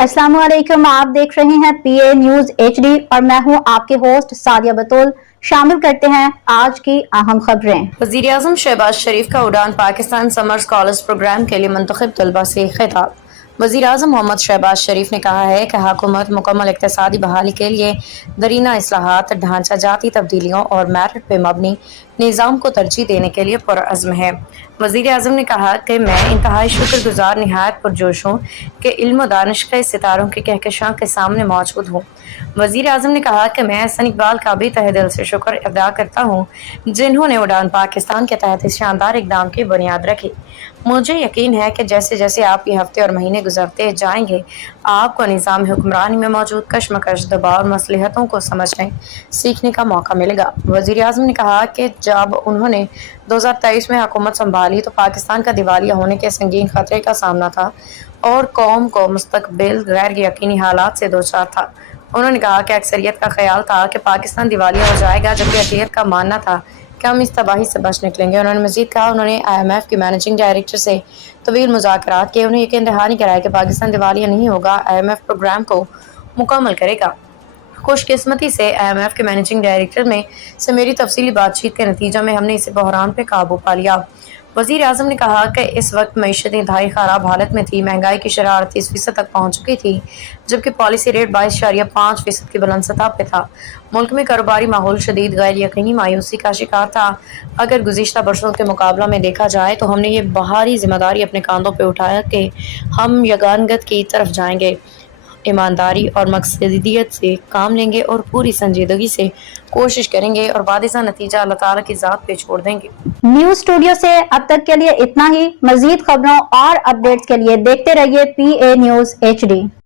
अस्सलाम वालेकुम। आप देख रहे हैं पीए न्यूज एचडी और मैं हूं आपके होस्ट सादिया बतूल। शामिल करते हैं आज की अहम खबरें। वज़ीर-ए-आज़म शहबाज शरीफ का उड़ान पाकिस्तान समर स्कॉलर्स प्रोग्राम के लिए मुंतखब तलबा से खिताब। वज़ीर-ए-आज़म मोहम्मद शहबाज शरीफ ने कहा है कि हुकूमत मुकम्मल इक़्तिसादी बहाली के लिए दरीना इस्लाहात, ढांचाजाती तब्दीलियों और मेरिट पे मबनी निज़ाम को तरजीह देने के लिए पुरअज़्म है। वज़ीर-ए-आज़म ने कहा कि मैं इंतहाई शुक्रगुज़ार, निहायत पुरजोश हूँ कि इल्म व दानिश के सितारों के कहकशां के सामने मौजूद हूँ। वज़ीर-ए-आज़म ने कहा कि मैं एहसन इकबाल का भी तहे दिल से शुक्र अदा करता हूँ जिन्होंने उड़ान पाकिस्तान के तहत इस शानदार इक़दाम की बुनियाद रखी। मुझे यकीन है कि जैसे जैसे आपके हफ्ते और महीने गुजरते जाएंगे, आपको निज़ाम हुक्मरानी में मौजूद कशमकश, दबाव और मसलहतों को समझने सीखने का मौका मिलेगा। वज़ीर-ए-आज़म ने कहा कि जब उन्होंने 2023 में हुकूमत संभाली तो पाकिस्तान का दिवालिया होने के संगीन खतरे का सामना था और कौम को मुस्तकबिल गैर यकीनी हालात से दो चार था। उन्होंने कहा कि अक्सरियत का ख्याल था कि पाकिस्तान दिवालिया हो जाएगा, जबकि अक़लियत का मानना था कि हम इस तबाही से बच निकलेंगे। उन्होंने मज़ीद कहा, उन्होंने IMF की मैनेजिंग डायरेक्टर से तवील मुज़ाकरात किए। उन्हें यकीन दहानी कराया कि पाकिस्तान दिवालिया नहीं होगा, IMF प्रोग्राम को मुकम्मल करेगा। खुशकिस्मती से IMF के मैनेजिंग डायरेक्टर में से मेरी तफसीली बातचीत के नतीजा में हमने इसे बहरान पर काबू पा लिया। वज़ीर-ए-आज़म ने कहा कि इस वक्त मईशत इंतहाई ख़राब हालत में थी। महंगाई की शरह 38% तक पहुँच चुकी थी, जबकि पॉलिसी रेट 22.5% की बुलंद सतह पर था। मुल्क में कारोबारी माहौल शदीद गैर यकीनी मायूसी का शिकार था। अगर गुज़िश्ता बरसों के मुकाबला में देखा जाए तो हमने ये बाहरी जिम्मेदारी अपने कांधों पर उठाया कि हम यगानगत की तरफ जाएंगे, ईमानदारी और मकसदियत से काम लेंगे और पूरी संजीदगी से कोशिश करेंगे और वादिसा नतीजा अल्लाह ताला की ज़ात पे छोड़ देंगे। न्यूज स्टूडियो से अब तक के लिए इतना ही। मजीद खबरों और अपडेट्स के लिए देखते रहिए पीए न्यूज HD।